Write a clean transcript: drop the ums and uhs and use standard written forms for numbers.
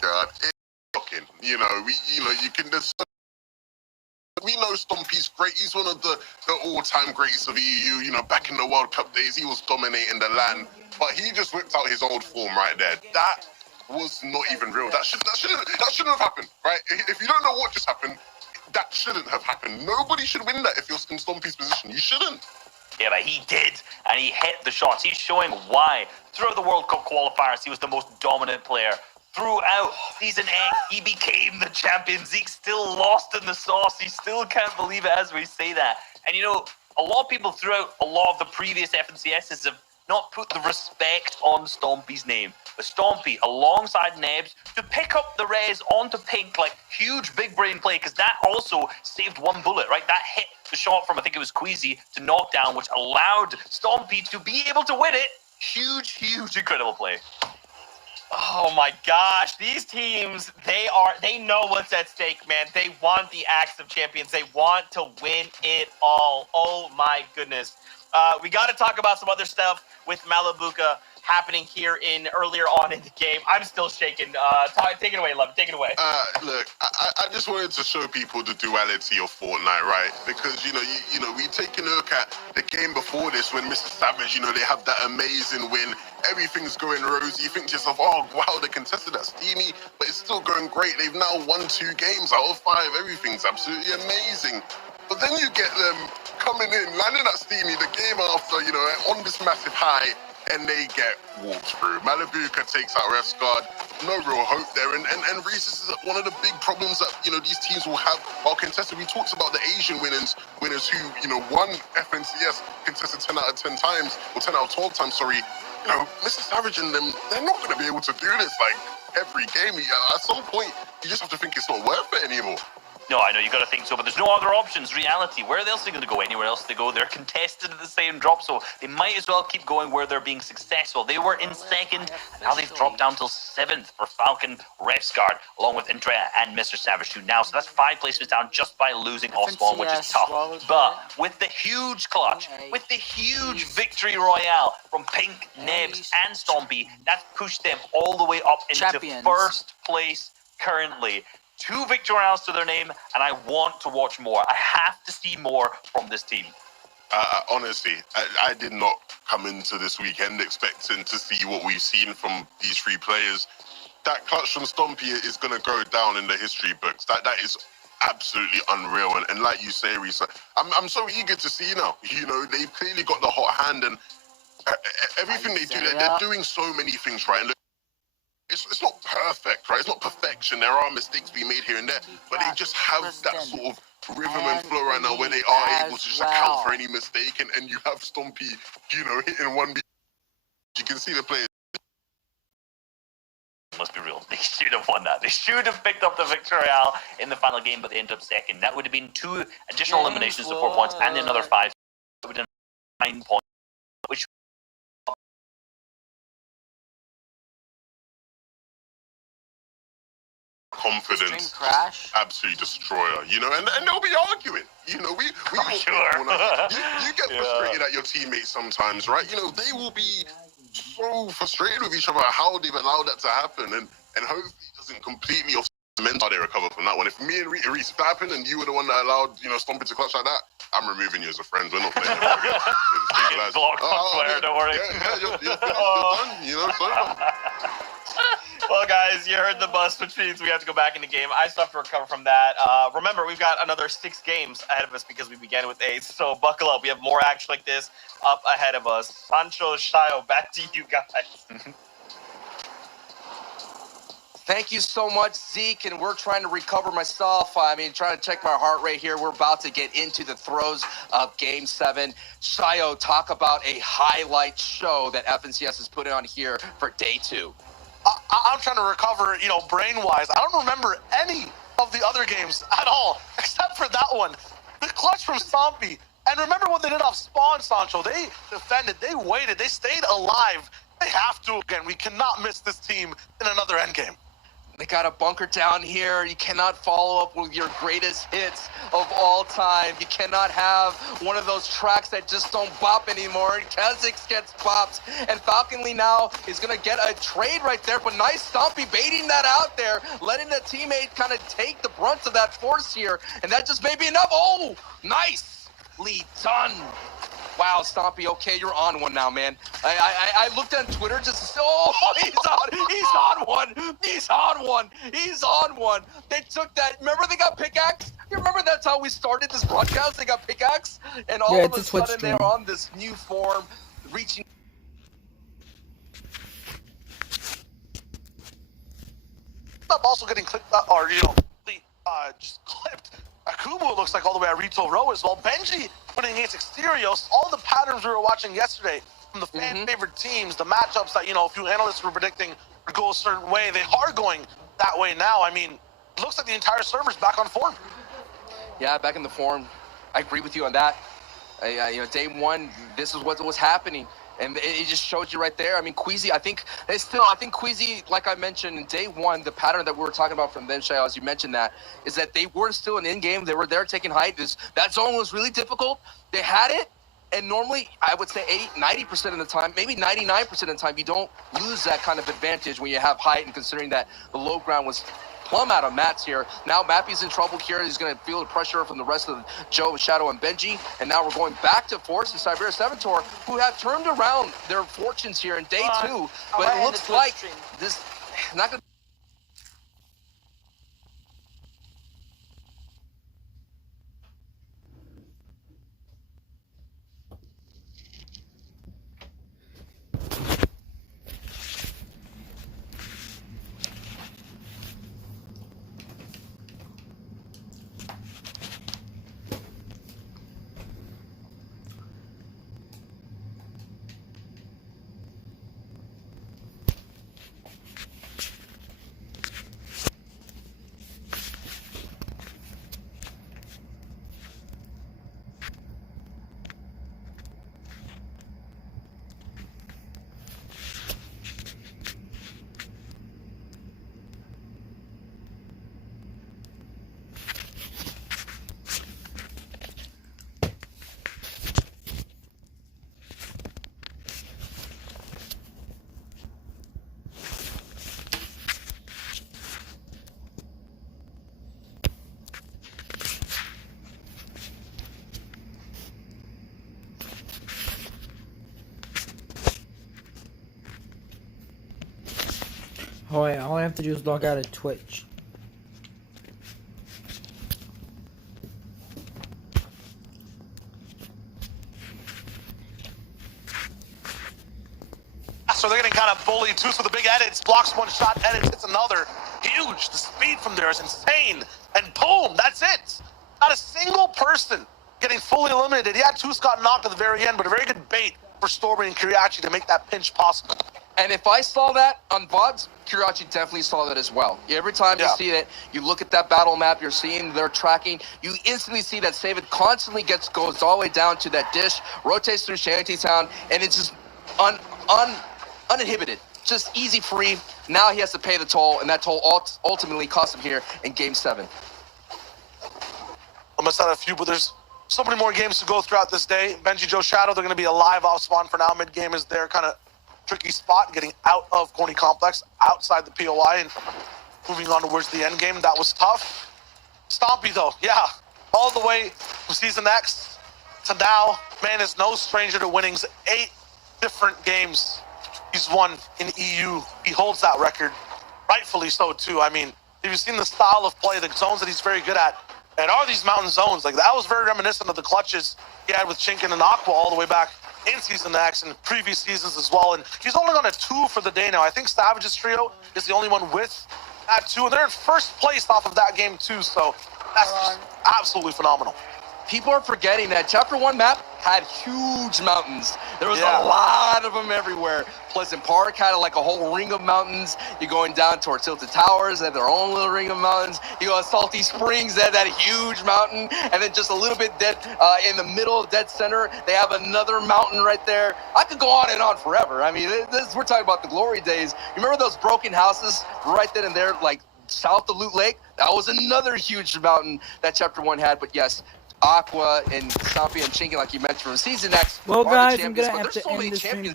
God, it's shocking. You know, you can just. We know Stompy's great. He's one of the all-time greats of EU. You know, back in the World Cup days, he was dominating the land. But he just whipped out his old form right there. That was not even real. That shouldn't have happened, right? If you don't know what just happened, that shouldn't have happened. Nobody should win that if you're in Stompy's position. You shouldn't. Yeah, but he did, and he hit the shots. He's showing why. Throughout the World Cup qualifiers, he was the most dominant player. Throughout Season 8, he became the champion. Zeke still lost in the sauce. He still can't believe it as we say that. And you know, a lot of people throughout a lot of the previous FNCSs have not put the respect on Stompy's name. But Stompy, alongside Nebs, to pick up the res onto Pink, like, huge big brain play, because that also saved one bullet, right? That hit the shot from, I think it was Queasy, to knock down, which allowed Stompy to be able to win it. Huge, incredible play. Oh my gosh, these teams, they know what's at stake, man. They want the Axe of Champions. They want to win it all. Oh my goodness. We got to talk about some other stuff with Malibuca happening here earlier on in the game. I'm still shaking. Take it away, Love. Take it away. Look, I just wanted to show people the duality of Fortnite, right? Because you know, we take a look at the game before this when Mr. Savage, you know, they have that amazing win. Everything's going rosy. You think to yourself, oh wow, they contested that steamy, but it's still going great. They've now won 2 games out of 5. Everything's absolutely amazing. But then you get them coming in, landing at steamy the game after, you know, on this massive high, and they get walked through. Malibuca takes out Ref's guard. No real hope there. And Reese, this is one of the big problems that, you know, these teams will have while contested. We talked about the Asian winners who, you know, won FNCS, contested 10 out of 10 times, or 10 out of 12 times, sorry. You know, Mr. Savage and them, they're not going to be able to do this, like, every game. At some point, you just have to think it's not worth it anymore. No, I know, you got to think so, but there's no other options. Reality, where else are they going to go? Anywhere else they go? They're contested at the same drop, so they might as well keep going where they're being successful. They were in 2nd, and now they've dropped down till 7th for Falcon, Refsguard, along with Andrea and Mr. Savage, who now, so that's 5 placements down just by losing off spawn, which is tough. But with the huge clutch, with the huge victory royale from Pink, Nebs, and Stompy, that's pushed them all the way up into 1st place currently. 2 victory rounds to their name, and I want to watch more. I have to see more from this team. Honestly, I did not come into this weekend expecting to see what we've seen from these 3 players. That clutch from Stompy is going to go down in the history books. That is absolutely unreal. And like you say, Reese, I'm so eager to see now. You know, they've clearly got the hot hand, and everything they do, they're doing so many things right. And it's not perfect, right? It's not perfection. There are mistakes being made here and there, but they just have that sort of rhythm and flow right now where they are able to just account for any mistake, and you have Stompy, you know, hitting 1B. You can see the players. Must be real. They should have won that. They should have picked up the victory royale in the final game, but they ended up 2nd. That would have been 2 additional eliminations to 4 points and another 5. That would have been 9 points, which confidence, absolute destroyer, you know, and they'll be arguing, you know, we sure. you get frustrated at your teammates sometimes, right? You know, they will be so frustrated with each other how they've allowed that to happen, and hopefully it doesn't completely offset how they recover from that one. If me and Reese happened and you were the one that allowed, you know, Stompy to clutch like that, I'm removing you as a friend. We're not playing ever again. You get blocked on Twitter, don't worry. Yeah, you're done, you know, so. Well, guys, you heard the bus, which means we have to go back in the game. I still have to recover from that. Remember, we've got another 6 games ahead of us because we began with 8. So buckle up. We have more action like this up ahead of us. Sancho, Shayo, back to you guys. Thank you so much, Zeke, and we're trying to recover myself. I mean, trying to check my heart rate here. We're about to get into the throes of Game 7. Shayo, talk about a highlight show that FNCS has put on here for Day 2. I'm trying to recover, you know, brain-wise. I don't remember any of the other games at all, except for that one. The clutch from Stompy. And remember what they did off spawn, Sancho. They defended, they waited, they stayed alive. They have to again. We cannot miss this team in another endgame. They got a bunker down here. You cannot follow up with your greatest hits of all time. You cannot have one of those tracks that just don't bop anymore. Kha'Zix gets bopped, and Falconly now is going to get a trade right there. But nice Stompy baiting that out there, letting the teammate kind of take the brunt of that force here. And that just may be enough. Oh, nicely done. Wow, Stompy, okay, you're on one now, man. I looked on Twitter just to say, oh, he's on one. They took that, remember they got pickaxe? You remember that's how we started this broadcast? They got pickaxe? And all of a sudden they're on this new form, reaching. Up also getting clipped, or, just clipped. Akumu looks like all the way at Rito Row as well. Benji putting against Exterios. All the patterns we were watching yesterday from the fan favorite teams, the matchups that, a few analysts were predicting would go a certain way, they are going that way now. I mean, it looks like the entire server's back on form. Yeah, back in the form. I agree with you on that. Day one, this is what was happening. And it just showed you right there. I mean, Queasy, I think Queasy, like I mentioned in day one, the pattern that we were talking about from them, Shai, as you mentioned that, is that they were still in game. They were there taking height. That zone was really difficult. They had it. And normally, I would say 90% of the time, maybe 99% of the time, you don't lose that kind of advantage when you have height, and considering that the low ground was plumb out of mats here. Now Mappy's in trouble here. He's going to feel the pressure from the rest of Joe, Shadow, and Benji. And now we're going back to Force and Siberia Saboteur, who have turned around their fortunes here in day two. But it looks like this not going to. Oh wait, all I have to do is log out of Twitch. So they're getting kind of bullied too. So the big edits, blocks one shot, edits, hits another. Huge. The speed from there is insane. And boom, that's it. Not a single person getting fully eliminated. Yeah, two got knocked at the very end, but a very good bait for Stormy and Kiriachi to make that pinch possible. And if I saw that on VODs, Kiriachi definitely saw that as well. Every time you see it, you look at that battle map, you're seeing their tracking, you instantly see that Save It constantly goes all the way down to that dish, rotates through Shantytown, and it's just uninhibited. Just easy free. Now he has to pay the toll, and that toll ultimately cost him here in Game 7. Almost out of a few, but there's so many more games to go throughout this day. Benji, Joe, Shadow, they're going to be alive off spawn for now. Mid-game is their kind of tricky spot, getting out of Corny Complex, outside the POI, and moving on towards the end game. That was tough. Stompy, though, yeah, all the way from Season X to now, man is no stranger to winnings. 8 different games he's won in EU. He holds that record, rightfully so, too. I mean, if you've seen the style of play, the zones that he's very good at, and are these mountain zones, like that was very reminiscent of the clutches he had with Chinkin and Aqua all the way back in Season X and previous seasons as well. And he's only on a 2 for the day now. I think Savage's trio is the only one with that 2, and they're in first place off of that game too. So that's just absolutely phenomenal. people are forgetting that Chapter 1 map had huge mountains. There was Yeah. a lot of them everywhere. Pleasant Park had like a whole ring of mountains. You're going down towards Tilted Towers, they had their own little ring of mountains. You go to Salty Springs, they had that huge mountain. And then just a little bit dead in the middle of dead center, they have another mountain right there. I could go on and on forever. I mean, we're talking about the glory days. You remember those broken houses right then and there, like south of Loot Lake? That was another huge mountain that Chapter 1 had. But yes, Aqua and Stompy and Chinky, like you mentioned from Season X, Well, are the guys, I'm champions, gonna but have there's to so many end this stream champions